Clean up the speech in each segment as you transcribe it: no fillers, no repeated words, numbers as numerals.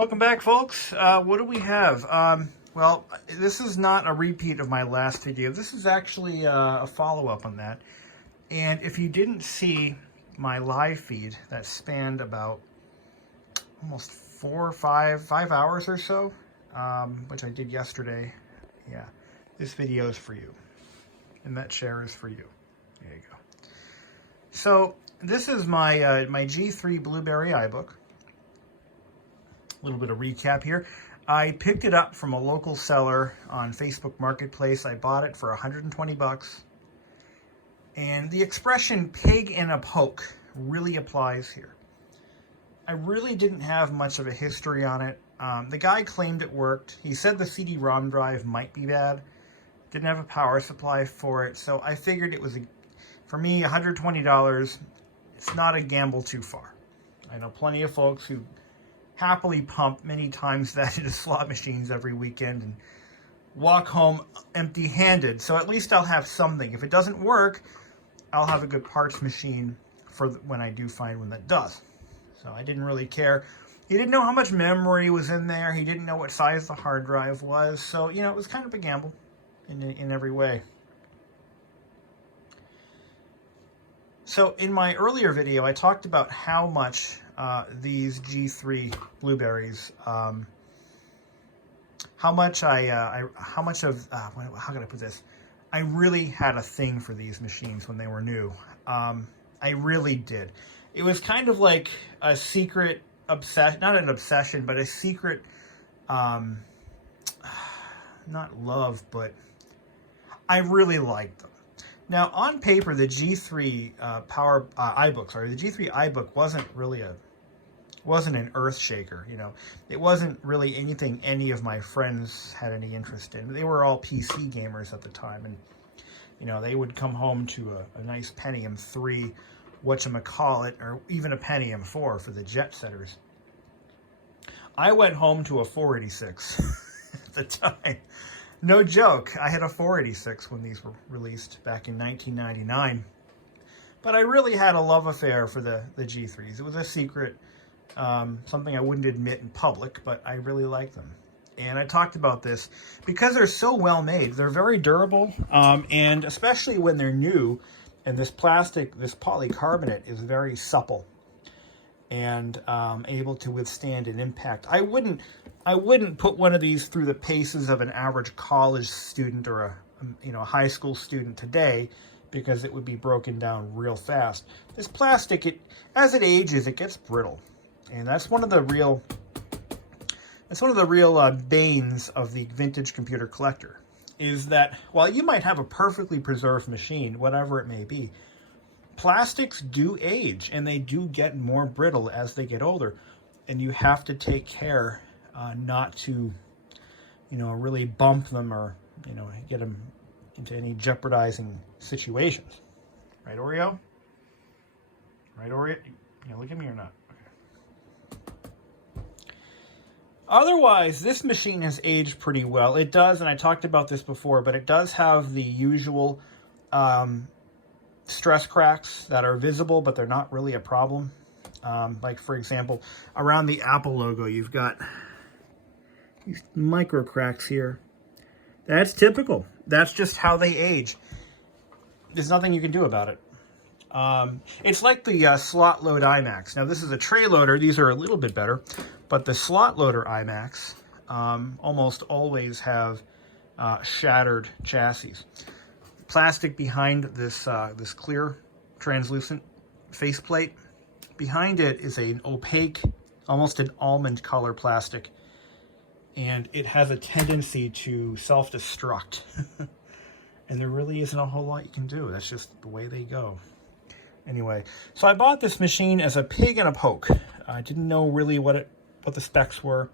Welcome back, folks. What do we have? Well, this is not a repeat of my last video. This is actually a follow-up on that. And if you didn't see my live feed that spanned about almost 5 hours or so, which I did yesterday, yeah, this video is for you. And that share is for you. There you go. So this is my my G3 Blueberry iBook. A little bit of recap here. I picked it up from a local seller on Facebook Marketplace. I bought it for 120 bucks. And the expression pig in a poke really applies here. I really didn't have much of a history on it. The guy claimed it worked. He said the CD-ROM drive might be bad. Didn't have a power supply for it. So I figured it was, for me, $120. It's not a gamble too far. I know plenty of folks who happily pump many times that into slot machines every weekend and walk home empty-handed. So at least I'll have something. If it doesn't work, I'll have a good parts machine for when I do find one that does. So I didn't really care. He didn't know how much memory was in there. He didn't know what size the hard drive was. So, you know, it was kind of a gamble in every way. So in my earlier video, I talked about how much these G3 Blueberries, how can I put this? I really had a thing for these machines when they were new. I really did. It was kind of like a secret obsession, not an obsession, but a secret, not love, but I really liked them. Now, on paper, the G3 the G3 iBook wasn't an earth shaker, you know. It wasn't really anything any of my friends had any interest in. They were all PC gamers at the time, and, you know, they would come home to a nice Pentium 3, whatchamacallit, or even a Pentium 4 for the jet setters. I went home to a 486 at the time. No joke, I had a 486 when these were released back in 1999. But I really had a love affair for the G3s. It was a secret, something I wouldn't admit in public, but I really liked them. And I talked about this because they're so well made. They're very durable, and especially when they're new, and this plastic, this polycarbonate is very supple and able to withstand an impact. I wouldn't put one of these through the paces of an average college student or a high school student today, because it would be broken down real fast. This plastic, as it ages, it gets brittle, and that's one of the real banes of the vintage computer collector, is that while you might have a perfectly preserved machine, whatever it may be, plastics do age, and they do get more brittle as they get older, and you have to take care not to, really bump them or, get them into any jeopardizing situations. Right, Oreo? Right, Oreo? You look at me or not? Okay. Otherwise, this machine has aged pretty well. It does, and I talked about this before, but it does have the usual stress cracks that are visible, but they're not really a problem. Like, for example, around the Apple logo, you've got these micro cracks here. That's typical. That's just how they age. There's nothing you can do about it. It's like the slot load iMacs. Now, this is a tray loader. These are a little bit better, but the slot loader iMacs almost always have shattered chassis. Plastic behind this this clear, translucent faceplate. Behind it is an opaque, almost an almond color plastic, and it has a tendency to self-destruct. And there really isn't a whole lot you can do. That's just the way they go. Anyway, so I bought this machine as a pig in a poke. I didn't know really what the specs were.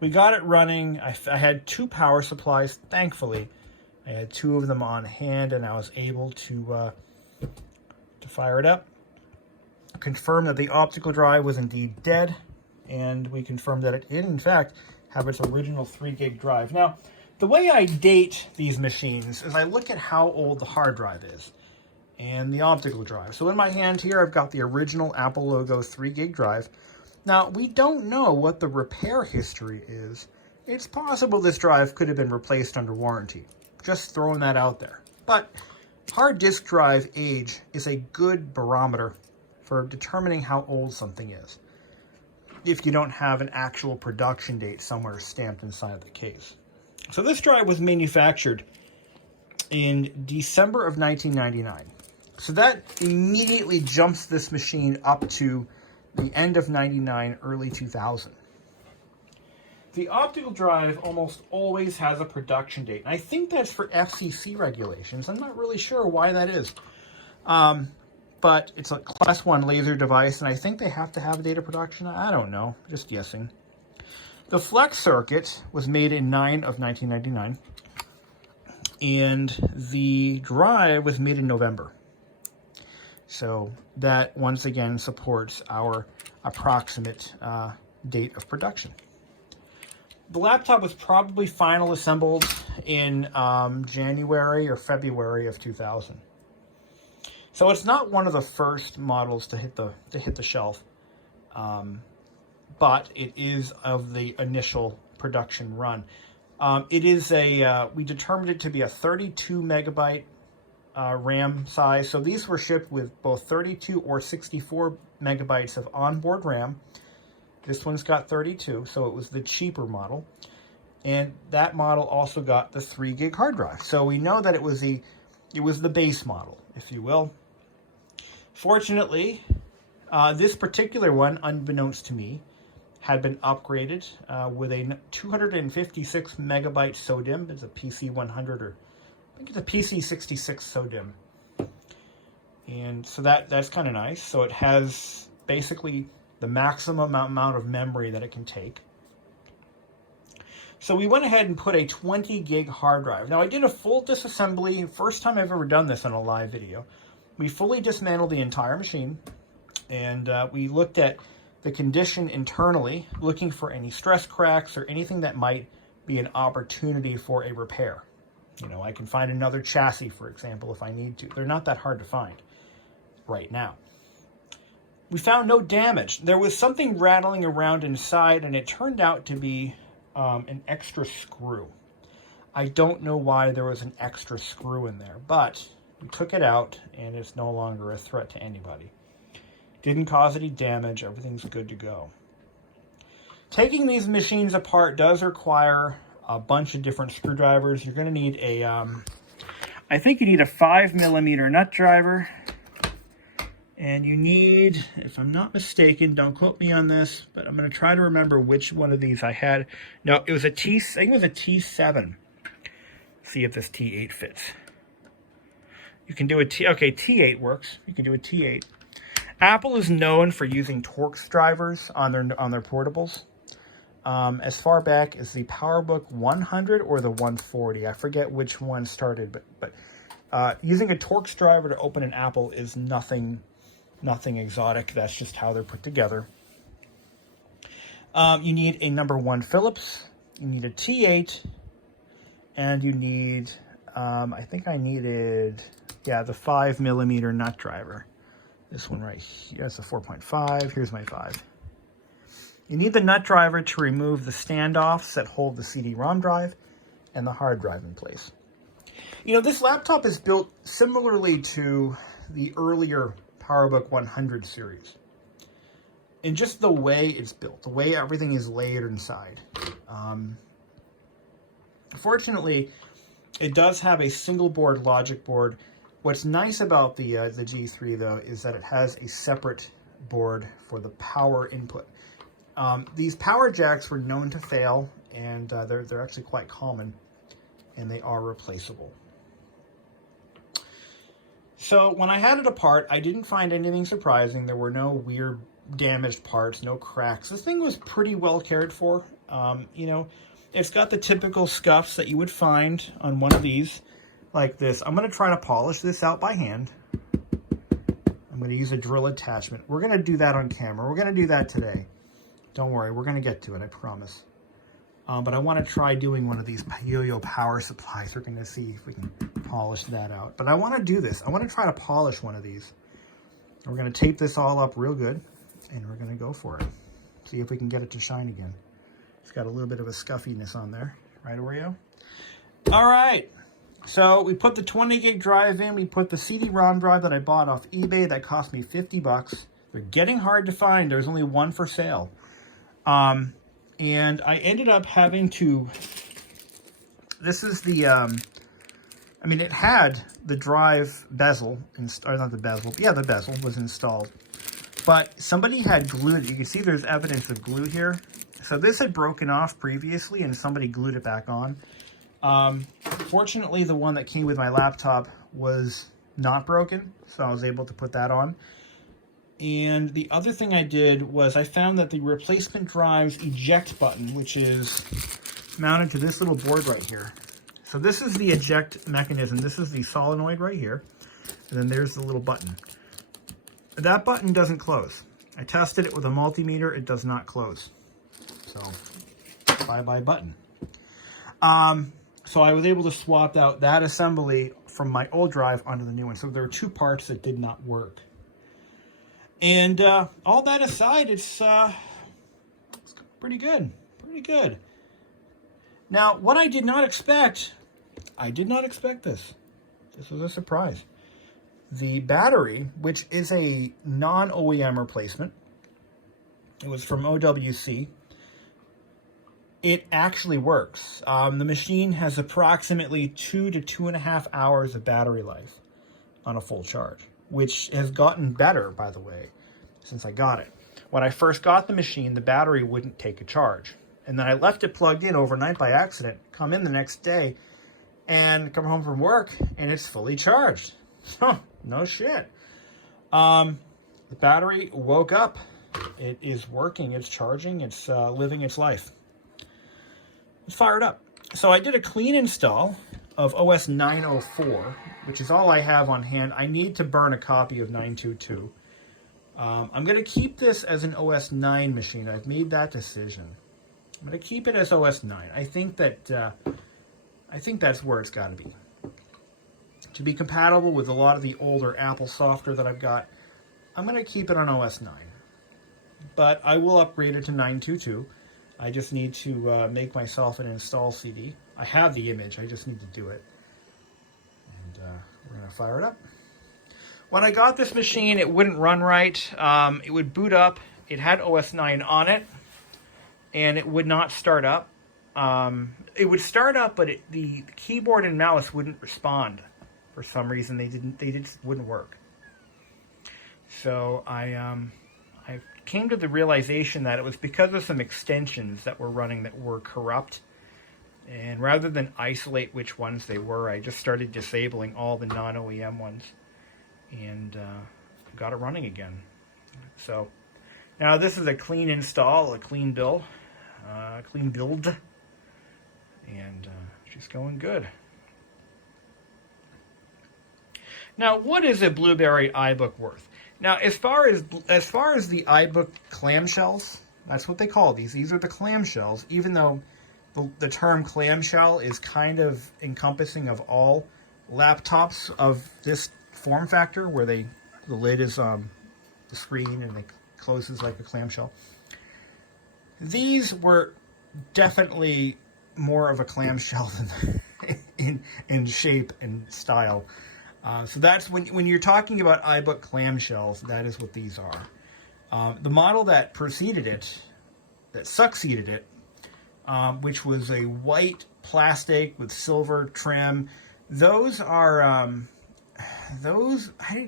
We got it running. I had 2 power supplies, thankfully. I had 2 of them on hand, and I was able to fire it up. Confirmed that the optical drive was indeed dead, and we confirmed that it did, in fact, have its original 3 gig drive. Now, the way I date these machines is I look at how old the hard drive is and the optical drive. So in my hand here, I've got the original Apple logo 3 gig drive. Now, we don't know what the repair history is. It's possible this drive could have been replaced under warranty. Just throwing that out there. But hard disk drive age is a good barometer for determining how old something is, if you don't have an actual production date somewhere stamped inside the case. So this drive was manufactured in December of 1999. So that immediately jumps this machine up to the end of 99, early 2000. The optical drive almost always has a production date. And I think that's for FCC regulations. I'm not really sure why that is. But it's a class 1 laser device, and I think they have to have a date of production. I don't know, just guessing. The flex circuit was made in 9 of 1999, and the drive was made in November. So that, once again, supports our approximate date of production. The laptop was probably final assembled in January or February of 2000. So it's not one of the first models to hit the shelf, but it is of the initial production run. It is we determined it to be a 32 megabyte RAM size. So these were shipped with both 32 or 64 megabytes of onboard RAM. This one's got 32, so it was the cheaper model. And that model also got the 3 gig hard drive. So we know that it was the base model, if you will. Fortunately, this particular one, unbeknownst to me, had been upgraded with a 256 megabyte SODIMM. It's a PC100, or I think it's a PC66 SODIMM. And so that's kind of nice. So it has basically the maximum amount of memory that it can take. So we went ahead and put a 20 gig hard drive. Now I did a full disassembly, first time I've ever done this on a live video. We fully dismantled the entire machine, and we looked at the condition internally, looking for any stress cracks or anything that might be an opportunity for a repair. You know, I can find another chassis, for example, if I need to. They're not that hard to find right now. We found no damage. There was something rattling around inside, and it turned out to be an extra screw. I don't know why there was an extra screw in there, but we took it out, and it's no longer a threat to anybody. Didn't cause any damage. Everything's good to go. Taking these machines apart does require a bunch of different screwdrivers. You're going to need I think you need a 5mm nut driver. And you need, if I'm not mistaken, don't quote me on this, but I'm going to try to remember which one of these I had. No, it was I think it was a T7. See if this T8 fits. You can do okay, T8 works. You can do a T8. Apple is known for using Torx drivers on their portables. As far back as the PowerBook 100 or the 140. I forget which one started, but using a Torx driver to open an Apple is nothing exotic. That's just how they're put together. You need a number 1 Phillips. You need a T8. And you need, I think I needed, the 5mm nut driver. This one right here, that's a 4.5. Here's my 5. You need the nut driver to remove the standoffs that hold the CD-ROM drive and the hard drive in place. You know, this laptop is built similarly to the earlier PowerBook 100 series. And just the way it's built, the way everything is layered inside. Fortunately, it does have a single board logic board. What's nice about the G3 though is that it has a separate board for the power input. These power jacks were known to fail, and they're actually quite common, and they are replaceable. So when I had it apart, I didn't find anything surprising. There were no weird damaged parts, no cracks. This thing was pretty well cared for. You know, it's got the typical scuffs that you would find on one of these, like this. I'm going to try to polish this out by hand. I'm going to use a drill attachment. We're going to do that on camera. We're going to do that today. Don't worry, we're going to get to it, I promise. But I want to try doing one of these yo-yo power supplies. We're going to see if we can polish that out. But I want to do this. I want to try to polish one of these. We're going to tape this all up real good, and we're going to go for it. See if we can get it to shine again. It's got a little bit of a scuffiness on there. Right, Oreo? All right. So we put the 20 gig drive in. We put the CD-ROM drive that I bought off eBay that cost me $50. They're getting hard to find. There's only one for sale. And I ended up having to... This is the... I mean, it had the drive bezel, or not the bezel. Yeah, the bezel was installed. But somebody had glued it. You can see there's evidence of glue here. So this had broken off previously, and somebody glued it back on. Fortunately, the one that came with my laptop was not broken, so I was able to put that on. And the other thing I did was I found that the replacement drive's eject button, which is mounted to this little board right here. So this is the eject mechanism. This is the solenoid right here. And then there's the little button. That button doesn't close. I tested it with a multimeter. It does not close. So, bye-bye button. So I was able to swap out that assembly from my old drive onto the new one. So there were two parts that did not work. And all that aside, it's pretty good. Pretty good. Now, what I did not expect this. This was a surprise. The battery, which is a non-OEM replacement, it was from OWC, it actually works. The machine has approximately 2 to 2.5 hours of battery life on a full charge, which has gotten better, by the way, since I got it. When I first got the machine, the battery wouldn't take a charge. And then I left it plugged in overnight by accident, come in the next day, and come home from work, and it's fully charged. No shit. The battery woke up. It is working, it's charging, it's living its life. It's fired up. So I did a clean install of OS 904, which is all I have on hand. I need to burn a copy of 922. I'm going to keep this as an OS 9 machine. I've made that decision. I'm going to keep it as OS 9. I think that's where it's got to be. To be compatible with a lot of the older Apple software that I've got, I'm going to keep it on OS 9. But I will upgrade it to 922. I just need to make myself an install CD. I have the image, I just need to do it. And we're going to fire it up. When I got this machine, it wouldn't run right. It would boot up. It had OS 9 on it, and it would not start up. It would start up, but the keyboard and mouse wouldn't respond. For some reason, they just wouldn't work. So I came to the realization that it was because of some extensions that were running that were corrupt. And rather than isolate which ones they were, I just started disabling all the non-OEM ones. And got it running again. So now this is a clean install, a clean build. And she's going good. Now, what is a Blueberry iBook worth? Now, as far as the iBook clamshells, that's what they call these. These are the clamshells, even though the term clamshell is kind of encompassing of all laptops of this form factor, where the lid is the screen and it closes like a clamshell. These were definitely more of a clamshell than in shape and style. So that's when you're talking about iBook clamshells, that is what these are. The model that preceded it, that succeeded it, which was a white plastic with silver trim, those are, I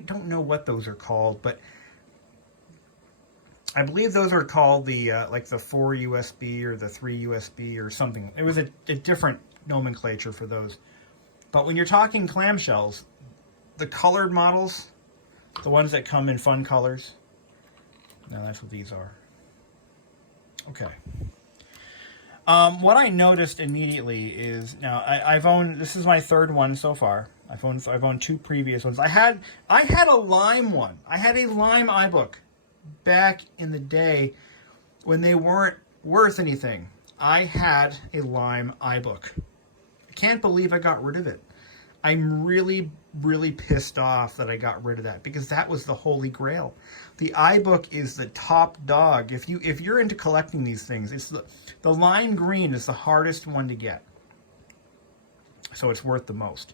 don't know what those are called, but I believe those are called the, like the 4 USB or the 3 USB or something. It was a different nomenclature for those. But when you're talking clamshells, the colored models, the ones that come in fun colors, now that's what these are. Okay. What I noticed immediately is, now I've owned, this is my third one so far. I've owned two previous ones. I had a Lime one. I had a Lime iBook back in the day when they weren't worth anything. I had a Lime iBook. I can't believe I got rid of it. I'm really, really pissed off that I got rid of that, because that was the holy grail. The iBook is the top dog. If you're into collecting these things, it's the lime green is the hardest one to get, so it's worth the most.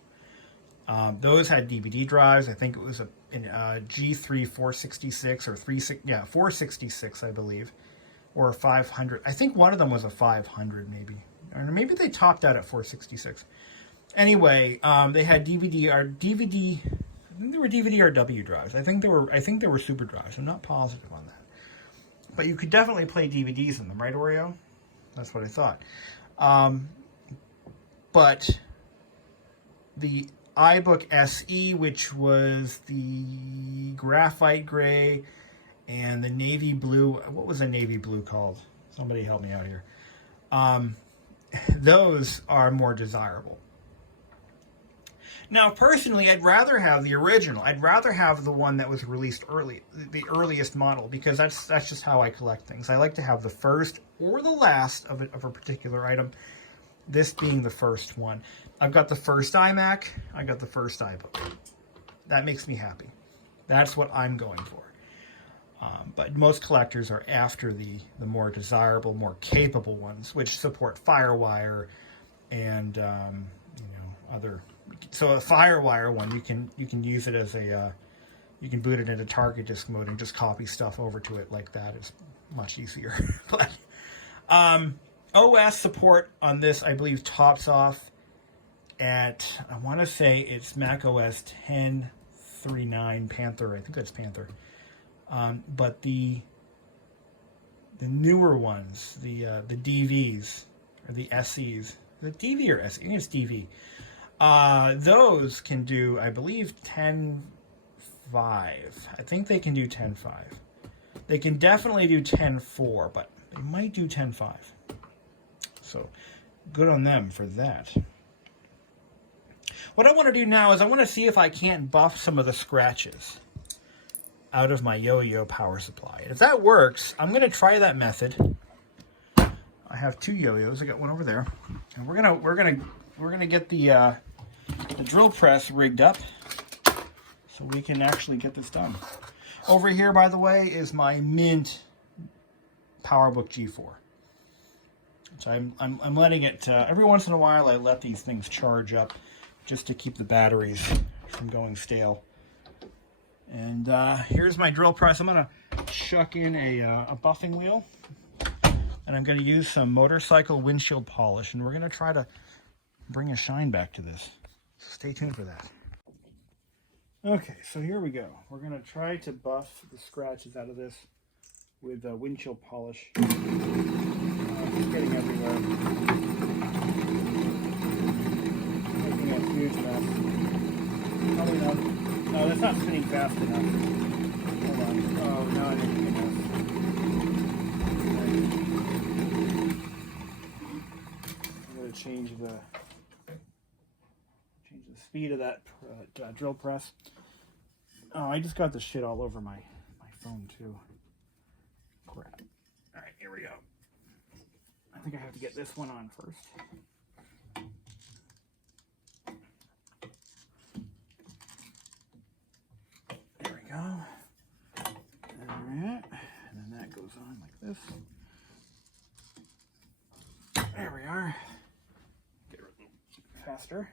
Those had DVD drives. I think it was a G3 466 or 466, I believe, or a 500. I think one of them was a 500, maybe, or maybe they topped out at 466. Anyway, they had DVD. I think they were DVD or W drives. I think they were super drives. I'm not positive on that, but you could definitely play DVDs in them, right, Oreo? That's what I thought. But the iBook SE, which was the graphite gray and the navy blue. What was the navy blue called? Somebody help me out here. Those are more desirable. Now, personally, I'd rather have the original. I'd rather have the one that was released early, the earliest model, because that's just how I collect things. I like to have the first or the last of a particular item, this being the first one. I've got the first iMac. I got the first iBook. That makes me happy. That's what I'm going for. But most collectors are after the more desirable, more capable ones, which support FireWire and other. So a FireWire one, you can use it as a you can boot it into target disk mode and just copy stuff over to it like that. It's much easier. But OS support on this, I believe, tops off at, I want to say it's Mac OS 10.3.9 Panther. I think that's Panther. But the newer ones, the DVs or the SEs, the DV or SE, I think it's DV. Those can do, I believe, 10.5. I think they can do 10.5. They can definitely do 10.4, but they might do 10.5. So good on them for that. What I want to do now is I want to see if I can't buff some of the scratches out of my yo-yo power supply. And if that works, I'm going to try that method. I have two yo-yos. I got one over there, and we're gonna get the drill press rigged up so we can actually get this done. Over here, by the way, is my Mint PowerBook G4. So I'm letting it every once in a while. I let these things charge up just to keep the batteries from going stale. And here's my drill press. I'm gonna chuck in a buffing wheel, and I'm gonna use some motorcycle windshield polish, and we're gonna try to bring a shine back to this. So stay tuned for that. Okay, so here we go. We're gonna try to buff the scratches out of this with windshield polish. It's getting everywhere. Making a huge mess. Probably not. No, that's not spinning fast enough. Hold on. Oh, now I'm making a mess. I'm going to change the speed of that drill press. Oh, I just got the shit all over my phone too. Crap. All right, here we go. I think I have to get this one on first. Go. Alright, and then that goes on like this. There we are. Get it faster.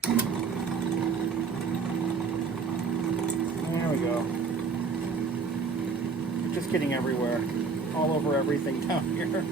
There we go. Just getting everywhere. All over everything down here.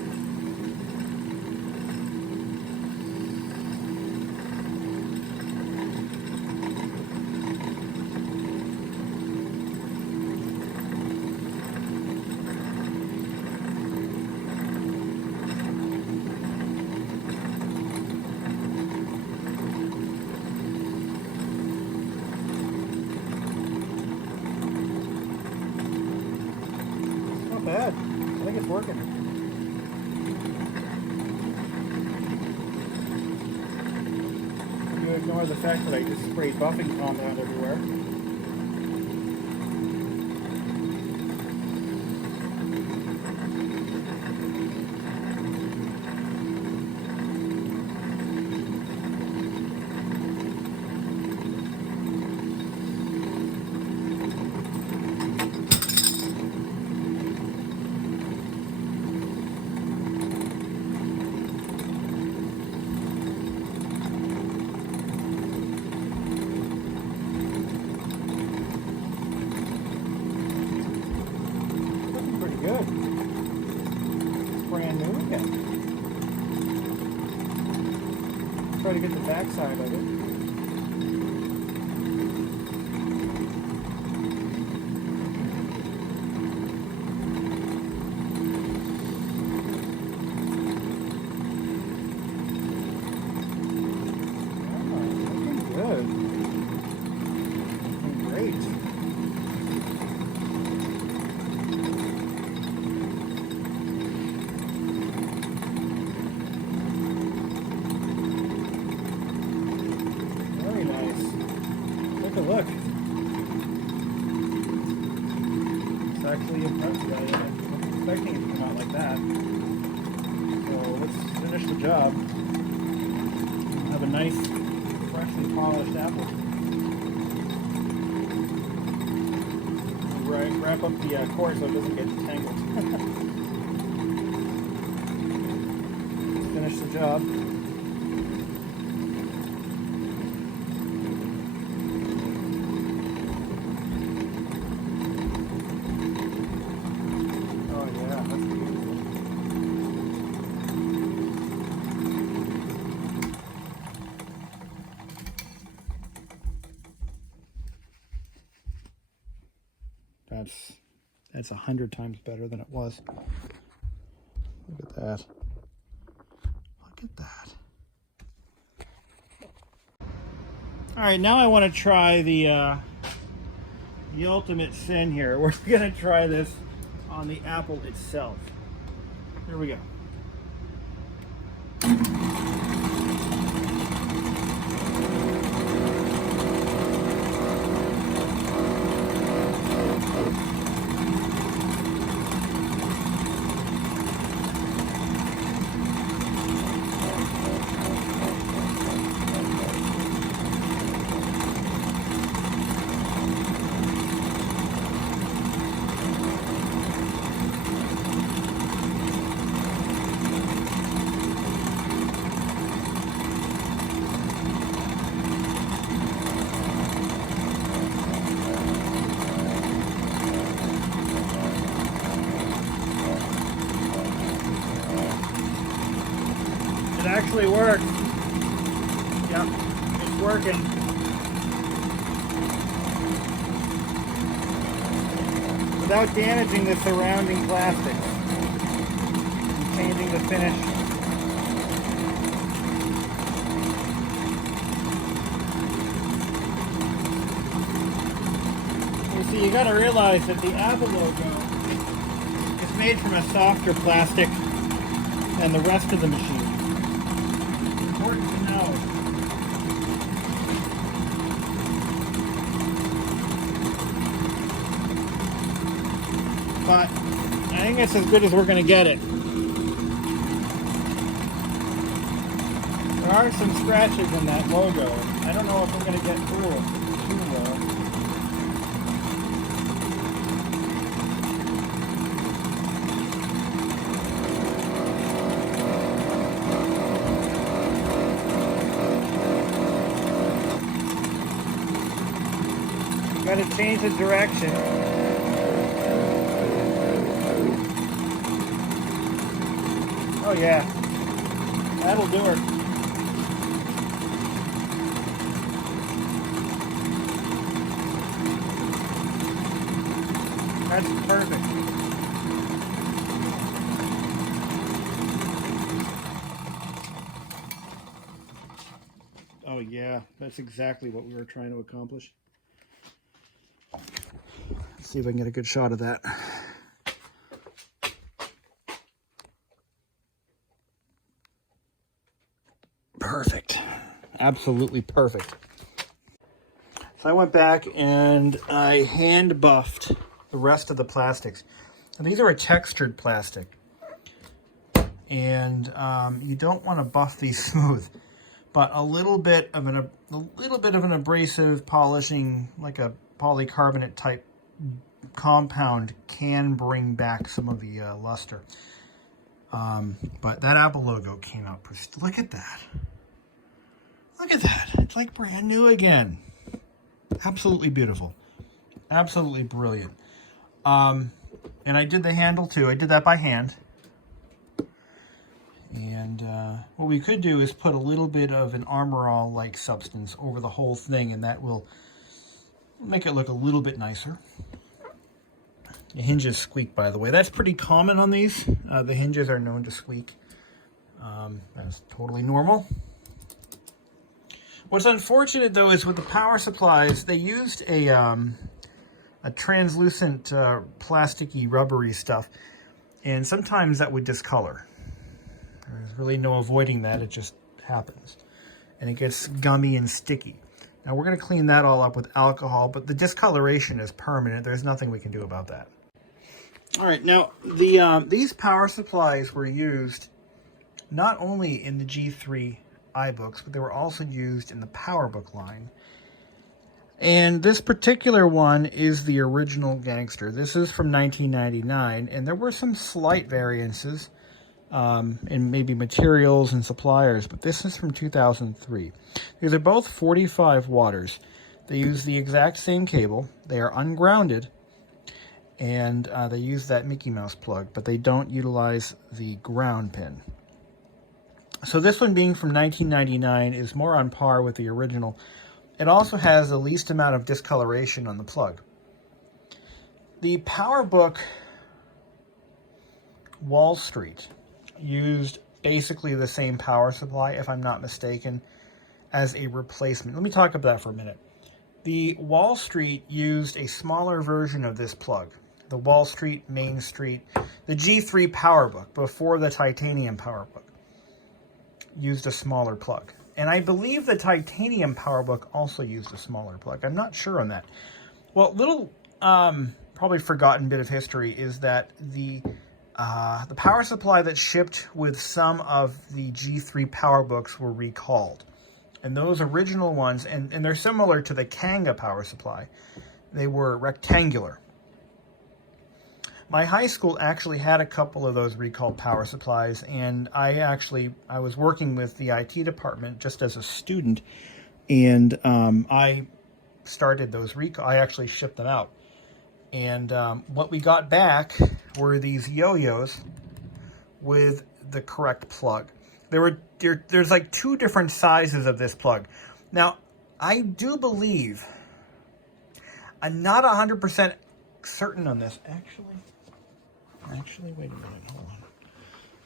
Bad. I think it's working. You ignore the fact that I just sprayed buffing compound everywhere. brand new again. Try to get the back side of it. Look. It's actually impressive. I wasn't expecting it to come out like that. So let's finish the job. Have a nice, freshly polished apple. Wrap up the cord so it doesn't get tangled. Let's finish the job. That's 100 times better than it was. Look at that. Look at that. All right, now I want to try the ultimate sin here. We're going to try this on the apple itself. Here we go. It actually works. Yep, it's working. Without damaging the surrounding plastics. And changing the finish. You see, you gotta realize that the Apple logo is made from a softer plastic than the rest of the machine. Important to know. But I think it's as good as we're going to get it. There are some scratches in that logo. I don't know if we're going to get through it too well. Got to change the direction. Oh yeah, that'll do her. That's perfect. Oh yeah, that's exactly what we were trying to accomplish. Let's see if I can get a good shot of that. Perfect. Absolutely perfect. So I went back and I hand buffed the rest of the plastics. And these are a textured plastic. And you don't want to buff these smooth. But a little bit of an abrasive polishing, like a polycarbonate type compound, can bring back some of the luster. But that Apple logo came out. Look at that. Look at that. It's like brand new again. Absolutely beautiful. Absolutely brilliant. And I did the handle too. I did that by hand. And what we could do is put a little bit of an Armor All-like substance over the whole thing, and that will make it look a little bit nicer. The hinges squeak, by the way. That's pretty common on these. The hinges are known to squeak. That's totally normal. What's unfortunate, though, is with the power supplies, they used a translucent, plasticky, rubbery stuff, and sometimes that would discolor. There's really no avoiding that. It just happens. And it gets gummy and sticky. Now, we're going to clean that all up with alcohol, but the discoloration is permanent. There's nothing we can do about that. All right, now, these power supplies were used not only in the G3 iBooks, but they were also used in the PowerBook line. And this particular one is the original Gangster. This is from 1999, and there were some slight variances in maybe materials and suppliers, but this is from 2003. These are both 45 watters. They use the exact same cable. They are ungrounded, and they use that Mickey Mouse plug, but they don't utilize the ground pin. So this one, being from 1999, is more on par with the original. It also has the least amount of discoloration on the plug. The PowerBook Wall Street used basically the same power supply, if I'm not mistaken, as a replacement. Let me talk about that for a minute. The Wall Street used a smaller version of this plug. The Wall Street, Main Street, the G3 PowerBook, before the titanium PowerBook, used a smaller plug. And I believe the titanium PowerBook also used a smaller plug. I'm not sure on that. Well, little probably forgotten bit of history is that the power supply that shipped with some of the G3 PowerBooks were recalled. And those original ones, and they're similar to the Kanga power supply, they were rectangular. My high school actually had a couple of those recalled power supplies, and I was working with the IT department just as a student, and I started those I actually shipped them out. And what we got back were these yo-yos with the correct plug. There's like two different sizes of this plug. Now, I do believe, I'm not 100% certain on this, Actually, wait a minute, hold on.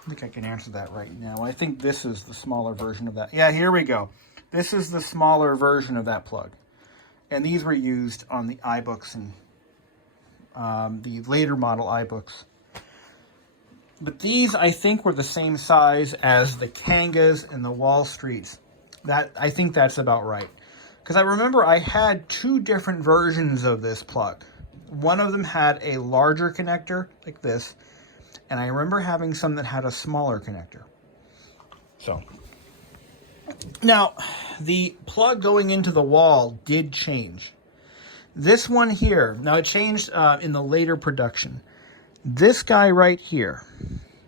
I think I can answer that right now. I think this is the smaller version of that. Yeah, here we go. This is the smaller version of that plug. And these were used on the iBooks and the later model iBooks. But these, I think, were the same size as the Kangas and the Wall Streets. I think that's about right. Because I remember I had two different versions of this plug. One of them had a larger connector, like this, and I remember having some that had a smaller connector. So, now, the plug going into the wall did change. This one here, now it changed in the later production. This guy right here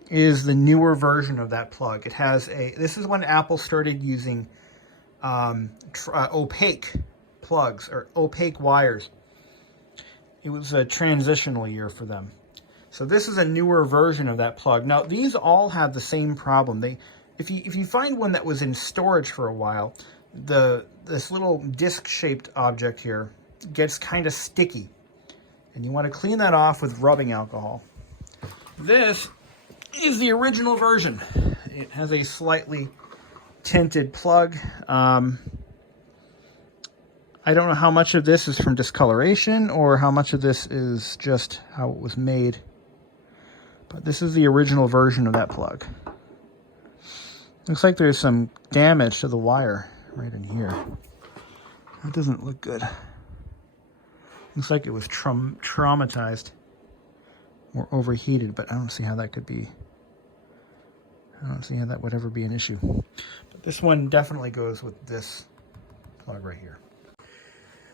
is the newer version of that plug. It has this is when Apple started using opaque plugs, or opaque wires. It was a transitional year for them. So this is a newer version of that plug. Now, these all have the same problem. If you find one that was in storage for a while, this little disc-shaped object here gets kind of sticky. And you want to clean that off with rubbing alcohol. This is the original version. It has a slightly tinted plug. I don't know how much of this is from discoloration or how much of this is just how it was made. But this is the original version of that plug. Looks like there's some damage to the wire right in here. That doesn't look good. Looks like it was traumatized or overheated, but I don't see how that could be. I don't see how that would ever be an issue. But this one definitely goes with this plug right here.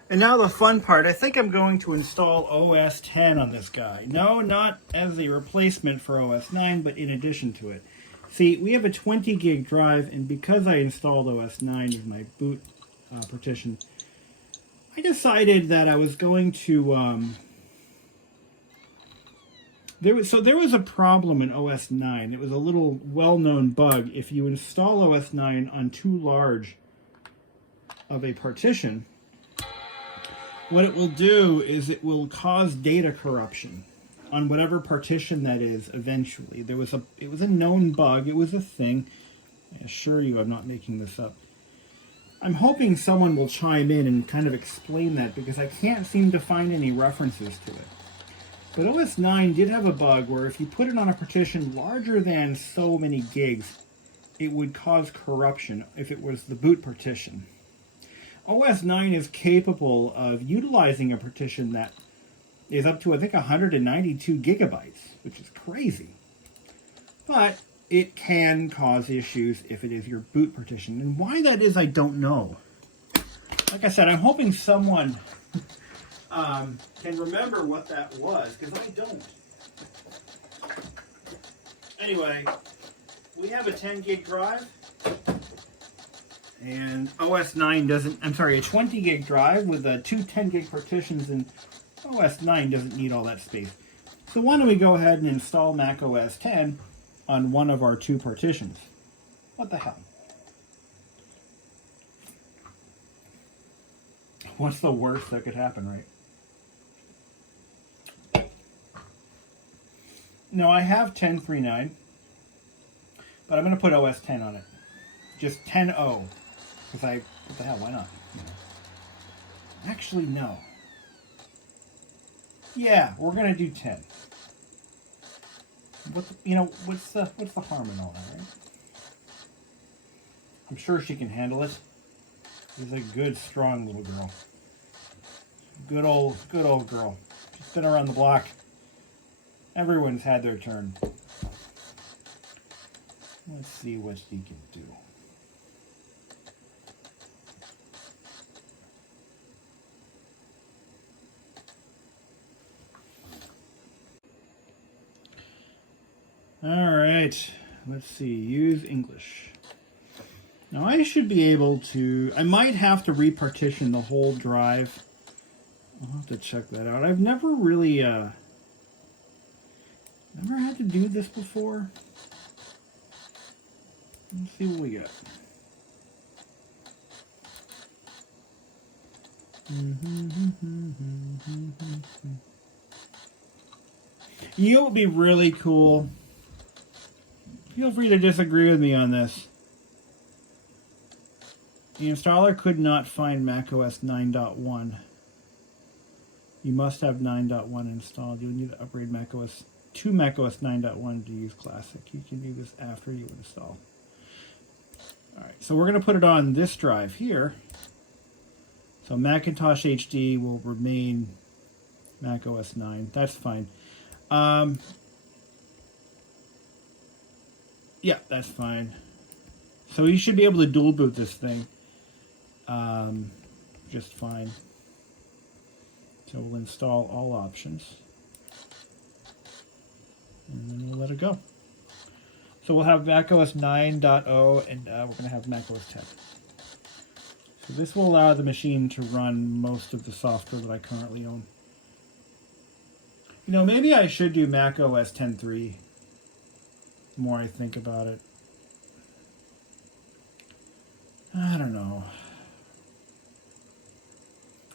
And now the fun part. I think I'm going to install OS 10 on this guy. No, not as a replacement for OS 9, but in addition to it. See, we have a 20 gig drive, and because I installed OS 9 as my boot partition, I decided that I was going to There was a problem in OS 9. It was a little well-known bug. If you install OS 9 on too large of a partition, what it will do is it will cause data corruption on whatever partition that is eventually. It was a known bug. It was a thing. I assure you I'm not making this up. I'm hoping someone will chime in and kind of explain that, because I can't seem to find any references to it. But OS 9 did have a bug where if you put it on a partition larger than so many gigs, it would cause corruption if it was the boot partition. OS 9 is capable of utilizing a partition that is up to, I think, 192 gigabytes, which is crazy. But it can cause issues if it is your boot partition. And why that is, I don't know. Like I said, I'm hoping someone can remember what that was, because I don't. Anyway, we have a 10 gig drive. And OS 9 doesn't, I'm sorry, a 20 gig drive with two 10 gig partitions, and OS 9 doesn't need all that space. So why don't we go ahead and install Mac OS 10 on one of our two partitions? What the hell? What's the worst that could happen, right? No, I have 10.3.9, but I'm going to put OS 10 on it. Just 10.0. Because what the hell, why not? You know. Actually, no. Yeah, we're going to do 10. What's the harm in all that, right? I'm sure she can handle it. She's a good, strong little girl. Good old girl. She's been around the block. Everyone's had their turn. Let's see what she can do. All right, let's see, use English. Now I should be able to, I might have to repartition the whole drive. I'll have to check that out. I've never really, never had to do this before. Let's see what we got. You know what would be really cool? Feel free to disagree with me on this. The installer could not find macOS 9.1. You must have 9.1 installed. You'll need to upgrade macOS to macOS 9.1 to use Classic. You can do this after you install. Alright, so we're going to put it on this drive here. So Macintosh HD will remain macOS 9. That's fine. Yeah, that's fine. So you should be able to dual boot this thing just fine. So we'll install all options. And then we'll let it go. So we'll have macOS 9.0 and we're going to have macOS 10. So this will allow the machine to run most of the software that I currently own. You know, maybe I should do macOS 10.3. The more I think about it. I don't know.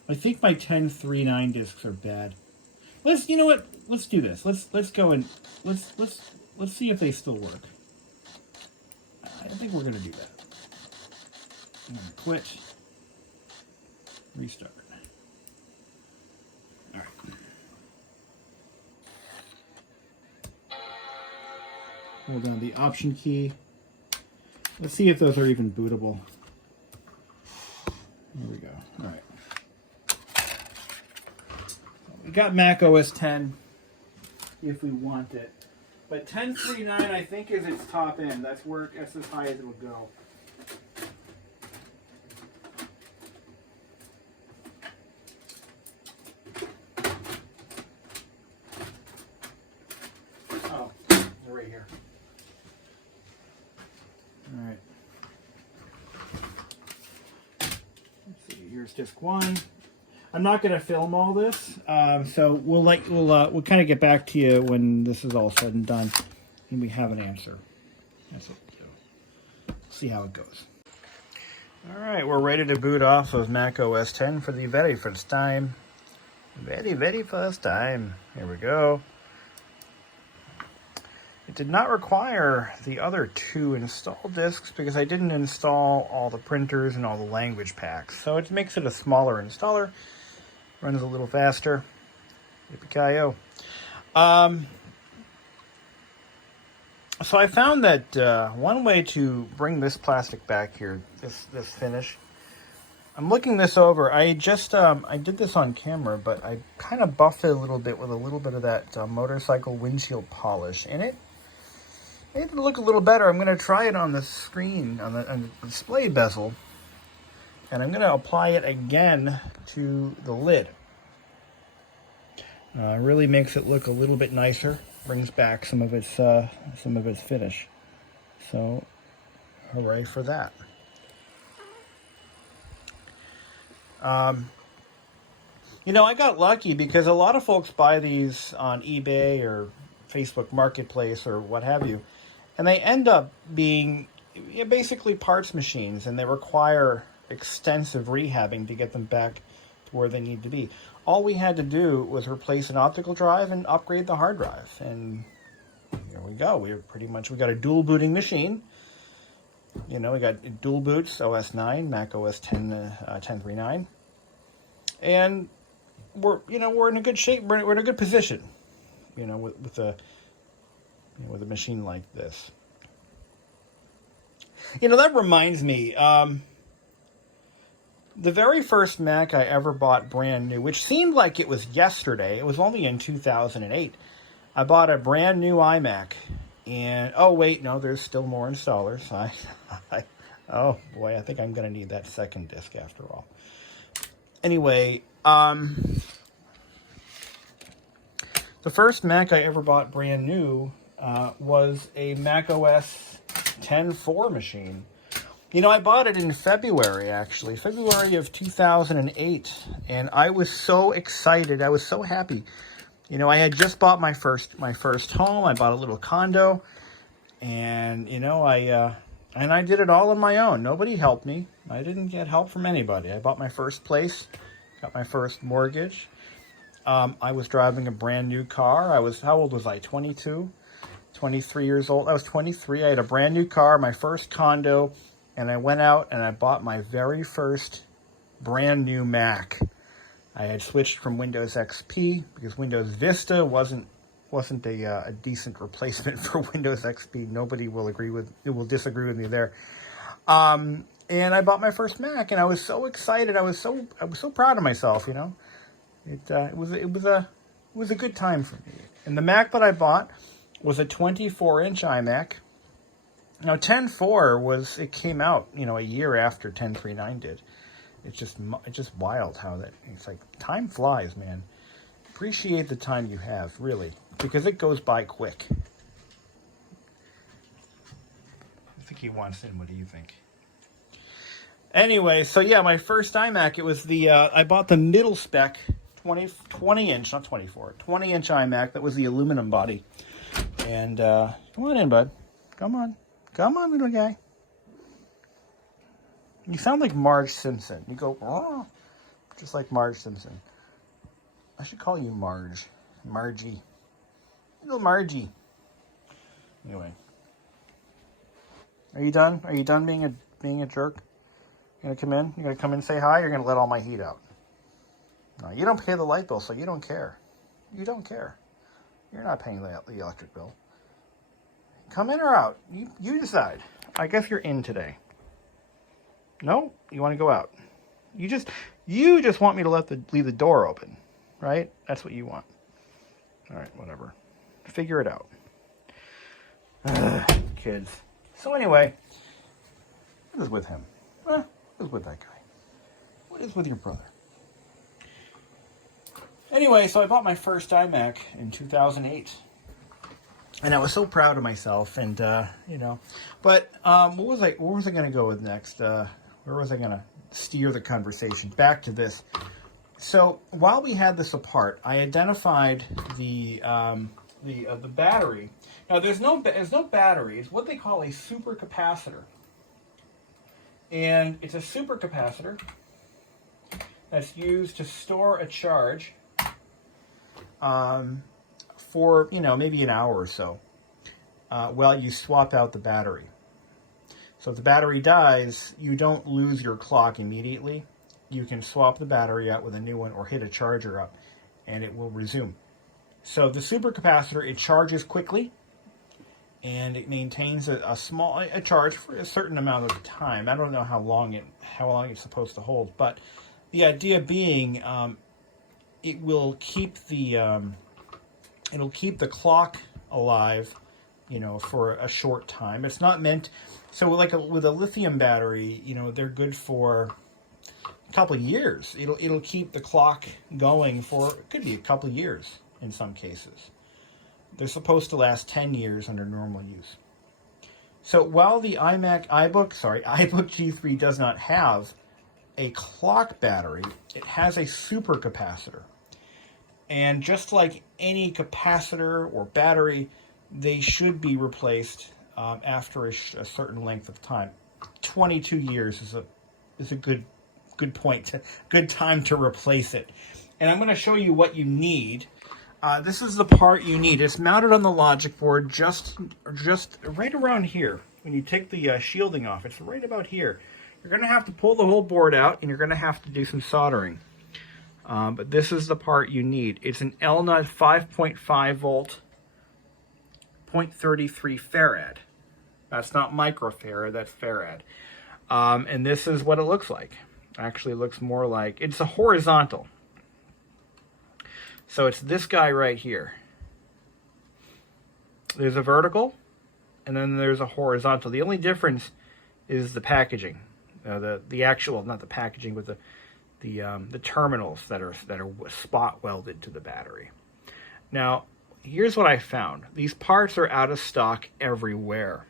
I think my 10.3.9 discs are bad. You know what? Let's do this. Let's go and let's see if they still work. I think we're gonna do that. I'm gonna quit. Restart. All right. Hold down the Option key. Let's see if those are even bootable. There we go. All right. We got Mac OS 10 if we want it. But 10.3.9 I think is its top end. That's as high as it'll go. Oh, they're right here. All right. Let's see, here's disk 1. I'm not going to film all this, so we'll kind of get back to you when this is all said and done, and we have an answer. That's what we'll do. See how it goes. All right, we're ready to boot off of Mac OS 10 for the very first time. Very first time. Here we go. It did not require the other 2 install disks because I didn't install all the printers and all the language packs. So it makes it a smaller installer. Runs a little faster. Yippee-ki-yo. So I found that one way to bring this plastic back here, this finish, I'm looking this over. I just I did this on camera, but I kind of buffed it a little bit with a little bit of that motorcycle windshield polish, and it made it look a little better. I'm going to try it on the screen, on the display bezel, and I'm going to apply it again to the lid. It really makes it look a little bit nicer. Brings back some of its finish. So, hooray for that. You know, I got lucky because a lot of folks buy these on eBay or Facebook Marketplace or what have you, and they end up being basically parts machines, and they require extensive rehabbing to get them back to where they need to be. All we had to do was replace an optical drive and upgrade the hard drive, and here we go. We got a dual booting machine. You know, we got dual boots, OS 9, Mac OS 10.3.9, and we're in a good shape. We're in a good position. You know, with a machine like this. You know, that reminds me. The very first Mac I ever bought brand new, which seemed like it was yesterday, it was only in 2008. I bought a brand new iMac, and oh wait, no, there's still more installers. Oh boy, I think I'm going to need that second disc after all. Anyway, the first Mac I ever bought brand new was a Mac OS 10.4 machine. You know, I bought it in February, actually, February of 2008, and I was so excited. I was so happy. You know, I had just bought my first home. I bought a little condo, and you know, I did it all on my own. Nobody helped me. I didn't get help from anybody. I bought my first place, got my first mortgage. I was driving a brand new car. How old was I? 22, 23 years old. I was 23. I had a brand new car, my first condo. And I went out and I bought my very first brand new Mac. I had switched from Windows XP because Windows Vista wasn't a decent replacement for Windows XP. Nobody will disagree with me there. And I bought my first Mac, and I was so excited. I was so proud of myself. You know, it was a good time for me. And the Mac that I bought was a 24-inch iMac. Now, 10.4 came out, you know, a year after 10.3.9 did. It's just wild how it's like, time flies, man. Appreciate the time you have, really, because it goes by quick. I think he wants in. What do you think? Anyway, so yeah, my first iMac, it was I bought the middle spec 20-inch, not 24, 20-inch iMac. That was the aluminum body. And come on in, bud. Come on, little guy. You sound like Marge Simpson. You go, oh, just like Marge Simpson. I should call you Marge. Margie. Little Margie. Anyway. Are you done? Are you done being a jerk? You gonna come in? You gonna come in and say hi? Or you're gonna let all my heat out? No, you don't pay the light bill, so you don't care. You don't care. You're not paying the electric bill. Come in or out? You decide. I guess you're in today. No? You want to go out? You just want me to leave the door open, right? That's what you want. All right, whatever. Figure it out. Kids. So anyway, what is with him? What is with that guy? What is with your brother? Anyway, so I bought my first iMac in 2008. And I was so proud of myself, and you know, but where was I going to go with next? Where was I going to steer the conversation? Back to this. So while we had this apart, I identified the battery. Now there's no battery. It's what they call a supercapacitor, and it's a supercapacitor that's used to store a charge for maybe an hour or so while you swap out the battery. So if the battery dies, you don't lose your clock immediately. You can swap the battery out with a new one or hit a charger up and it will resume. So the supercapacitor, it charges quickly and it maintains a charge for a certain amount of time. I don't know how long it's supposed to hold, but the idea being it will keep the clock alive, for a short time. It's not meant, so like with a lithium battery, they're good for a couple of years. It'll keep the clock going for, it could be a couple of years in some cases. They're supposed to last 10 years under normal use. So while the iBook G3 does not have a clock battery, it has a supercapacitor. And just like any capacitor or battery, they should be replaced after a certain length of time. 22 years is a good time to replace it. And I'm going to show you what you need. This is the part you need. It's mounted on the logic board just right around here. When you take the shielding off, it's right about here. You're going to have to pull the whole board out, and you're going to have to do some soldering. But this is the part you need. It's an LNUT 5.5 volt, 0.33 farad. That's not microfarad, that's farad. And this is what it looks like. Actually, it looks more like, it's a horizontal. So it's this guy right here. There's a vertical, and then there's a horizontal. The only difference is the packaging. The actual, not the packaging, but the terminals that are spot welded to the battery. Now, here's what I found. These parts are out of stock everywhere.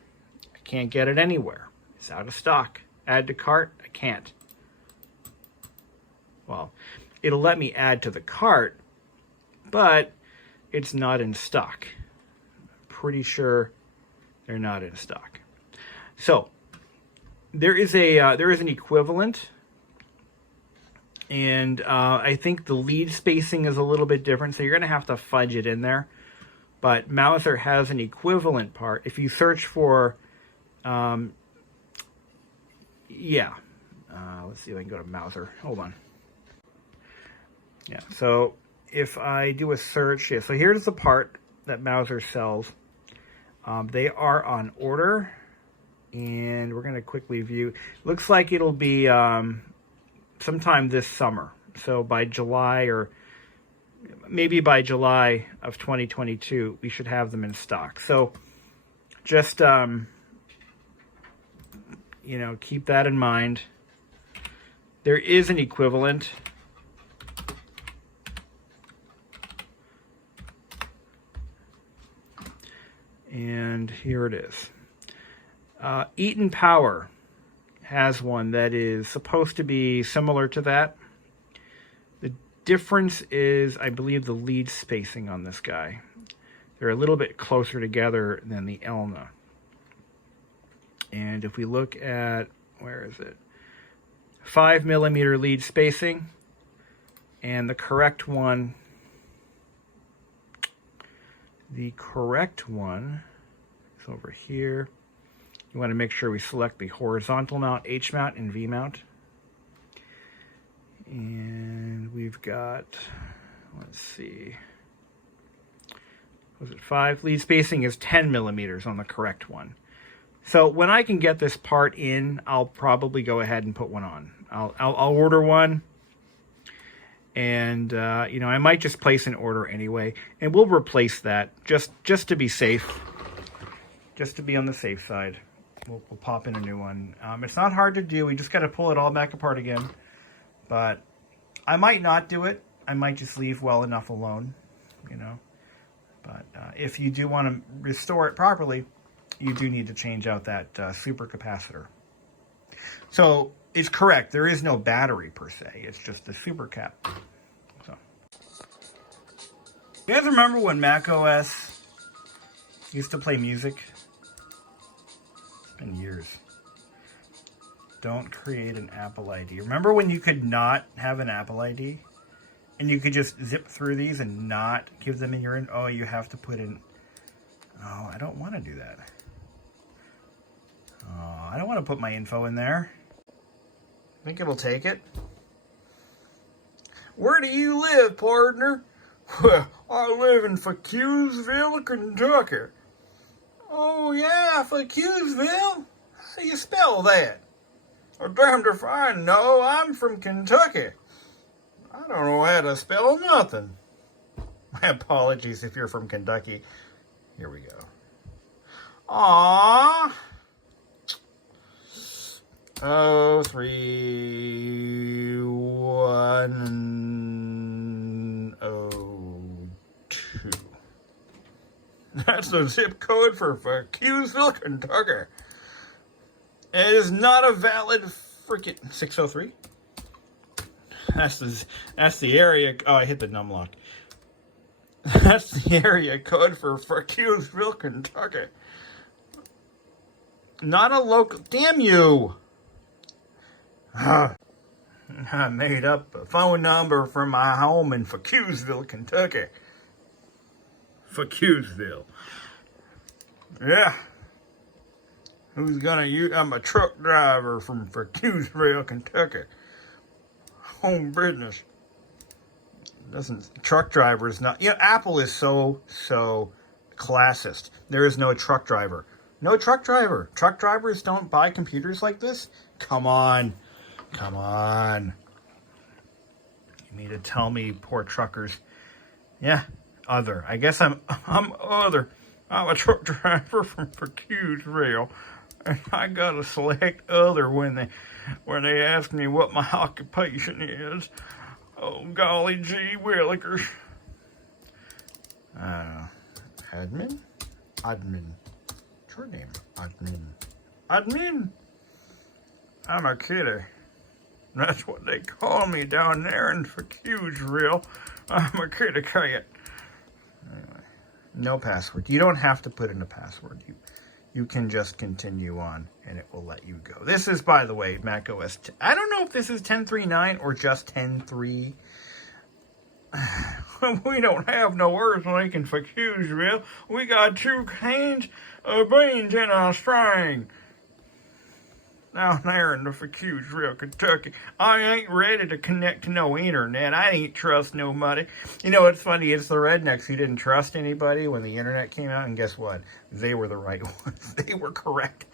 I can't get it anywhere. It's out of stock. Add to cart, I can't. Well, it'll let me add to the cart, but it's not in stock. Pretty sure they're not in stock. So there is an equivalent, and I think the lead spacing is a little bit different, so you're going to have to fudge it in there. But Mouser has an equivalent part. If you search for, let's see if I can go to Mouser. Hold on. Yeah, so if I do a search, so here's the part that Mouser sells. They are on order, and we're going to quickly view. Looks like it'll be sometime this summer. So by July, or maybe by July of 2022, we should have them in stock. So just, keep that in mind. There is an equivalent. And here it is. Eaton Power has one that is supposed to be similar to that. The difference is, I believe, the lead spacing on this guy. They're a little bit closer together than the Elna. And if we look at, where is it? 5mm lead spacing, and the correct one is over here. You want to make sure we select the horizontal mount, H mount, and V mount. And we've got, let's see, was it 5? Lead spacing is 10mm on the correct one. So when I can get this part in, I'll probably go ahead and put one on. I'll order one, and I might just place an order anyway, and we'll replace that just to be safe, just to be on the safe side. We'll pop in a new one. It's not hard to do. We just got to pull it all back apart again. But I might not do it. I might just leave well enough alone, But if you do want to restore it properly, you do need to change out that supercapacitor. So it's correct. There is no battery per se. It's just the supercap. You guys remember when Mac OS used to play music? It's been years. Don't create an Apple ID. Remember when you could not have an Apple ID? And you could just zip through these and not give them in your... Oh, you have to put in... Oh, I don't want to do that. Oh, I don't want to put my info in there. Think it'll take it? Where do you live, partner? Well, I live in Facuseville, Kentucky. Oh, yeah, Facuseville? How do you spell that? Well, damned if I know. I'm from Kentucky. I don't know how to spell nothing. My apologies if you're from Kentucky. Here we go. Aww. 03102. That's the zip code for Facuseville, Kentucky. It is not a valid freaking 603. That's the area. Oh, I hit the numlock. That's the area code for Facuseville, Kentucky. Not a local. Damn you! I made up a phone number from my home in Facuseville, Kentucky. Facuseville. Yeah. Who's gonna use? I'm a truck driver from Facuseville, Kentucky. Home business. Truck driver is not, Apple is so classist. There is no truck driver. No truck driver. Truck drivers don't buy computers like this? Come on. Come on. You mean to tell me poor truckers? Yeah, other. I guess I'm other. I'm a truck driver from Facuseville. And I gotta select other when they ask me what my occupation is. Oh, golly gee willikers. Admin? Admin. What's your name? Admin. Admin? I'm a kidder. That's what they call me down there in Facuseville. I'm a kitty cat. Anyway, no password. You don't have to put in a password. You can just continue on, and it will let you go. This is, by the way, Mac OS. I don't know if this is 10.3.9 or just 10.3. We don't have no earthlink in Facuseville. We got 2 cans of beans in a string. Down there in the Facuseville, Kentucky. I ain't ready to connect to no internet. I ain't trust nobody. You know what's funny? It's the rednecks who didn't trust anybody when the internet came out, and guess what? They were the right ones. They were correct.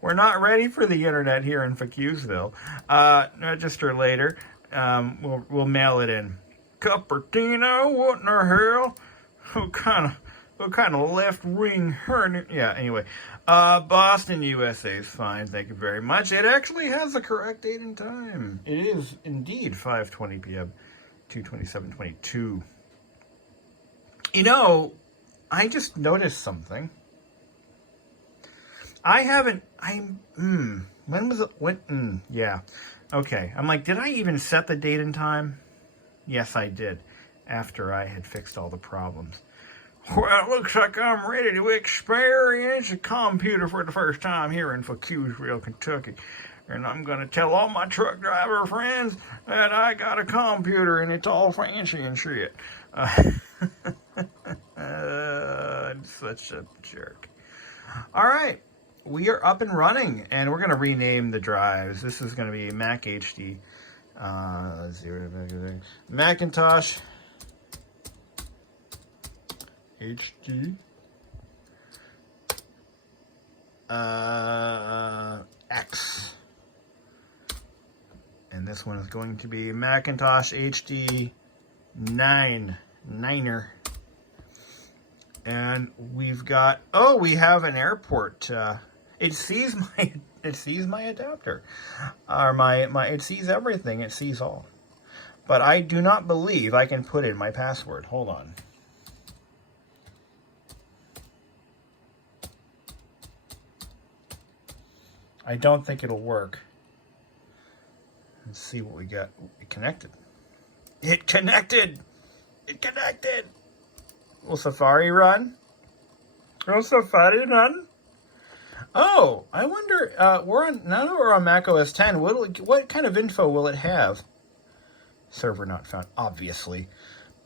We're not ready for the internet here in Facuseville. Register later. We'll mail it in. Cupertino, what in the hell? What kind of left-wing hernia? Yeah, anyway. Boston, USA is fine. Thank you very much. It actually has the correct date and time. It is indeed 5:20 p.m. 2/27/22. You know, I just noticed something. When was it? Yeah. Okay. I'm like, did I even set the date and time? Yes, I did. After I had fixed all the problems. Well, it looks like I'm ready to experience a computer for the first time here in Facuseville, Kentucky. And I'm going to tell all my truck driver friends that I got a computer and it's all fancy and shit. I'm such a jerk. All right. We are up and running, and we're going to rename the drives. This is going to be Mac HD. Macintosh HD X, and this one is going to be Macintosh HD 9er, and we've got we have an airport. It sees my adapter, or it sees everything. It sees all, but I do not believe I can put in my password. Hold on. I don't think it'll work. Let's see what we got. It connected. It connected. It connected. Will Safari run? Will Safari run? Oh, I wonder, now that we're on Mac OS 10, what kind of info will it have? Server not found, obviously.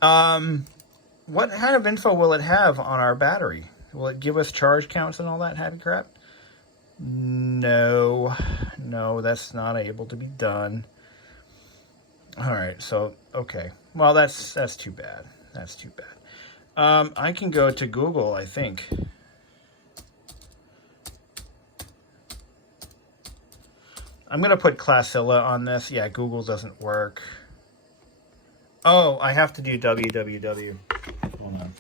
What kind of info will it have on our battery? Will it give us charge counts and all that happy crap? No, that's not able to be done. All right, so, okay. Well, that's too bad. That's too bad. I can go to Google, I think. I'm going to put Classila on this. Yeah, Google doesn't work. Oh, I have to do www. Hold on.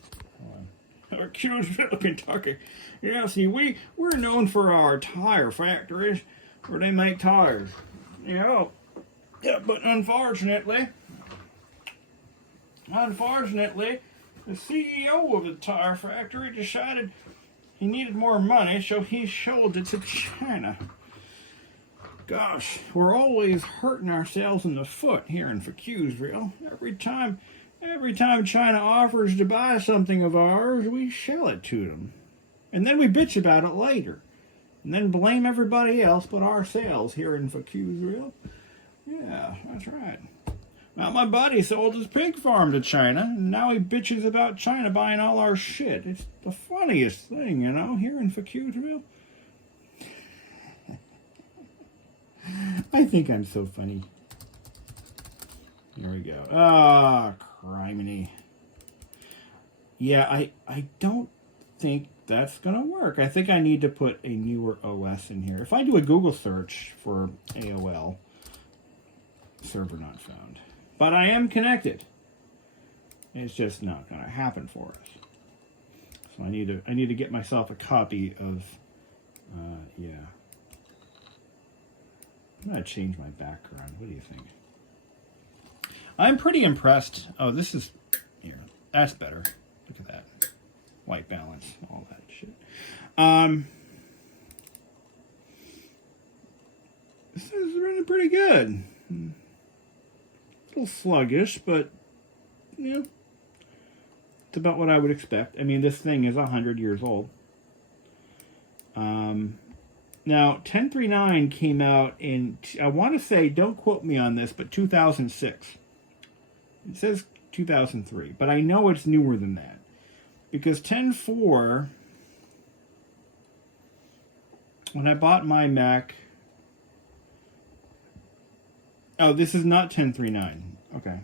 Capacitor, Kentucky. Yeah, see, we're known for our tire factories where they make tires. You know, yeah, but unfortunately, the CEO of the tire factory decided he needed more money, so he sold it to China. Gosh, we're always hurting ourselves in the foot here in Facuseville. Every time China offers to buy something of ours, we sell it to them. And then we bitch about it later. And then blame everybody else but ourselves here in Facuseville. Yeah, that's right. Now, my buddy sold his pig farm to China, and now he bitches about China buying all our shit. It's the funniest thing, you know, here in Facuseville. I think I'm so funny. Here we go. Ah, criminy. Yeah, I don't think that's going to work. I think I need to put a newer OS in here. If I do a Google search for AOL, server not found. But I am connected. It's just not going to happen for us. So I need to get myself a copy of, yeah. I'm going to change my background. What do you think? I'm pretty impressed. Oh, this is, here. That's better. Look at that. White balance, all that shit. This is running pretty good. A little sluggish, but, you know, it's about what I would expect. I mean, this thing is 100 years old. Now, 10.3.9 came out in, I want to say, don't quote me on this, but 2006. It says 2003, but I know it's newer than that. Because 10.4, when I bought my Mac, oh, this is not 10.3.9. Okay.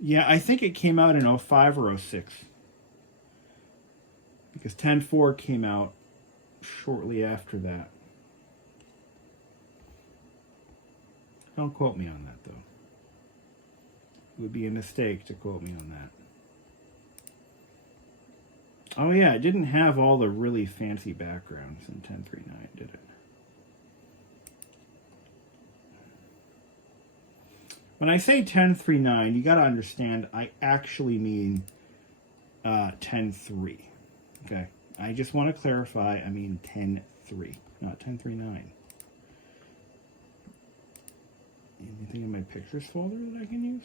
Yeah, I think it came out in 05 or 06. Because 10.4 came out shortly after that. Don't quote me on that, though. It would be a mistake to quote me on that. Oh, yeah, it didn't have all the really fancy backgrounds in 10.3.9, did it? When I say 10.3.9, you got to understand, I actually mean 10.3. Okay, I just want to clarify, I mean 10.3, not 10.3.9. Anything in my pictures folder that I can use?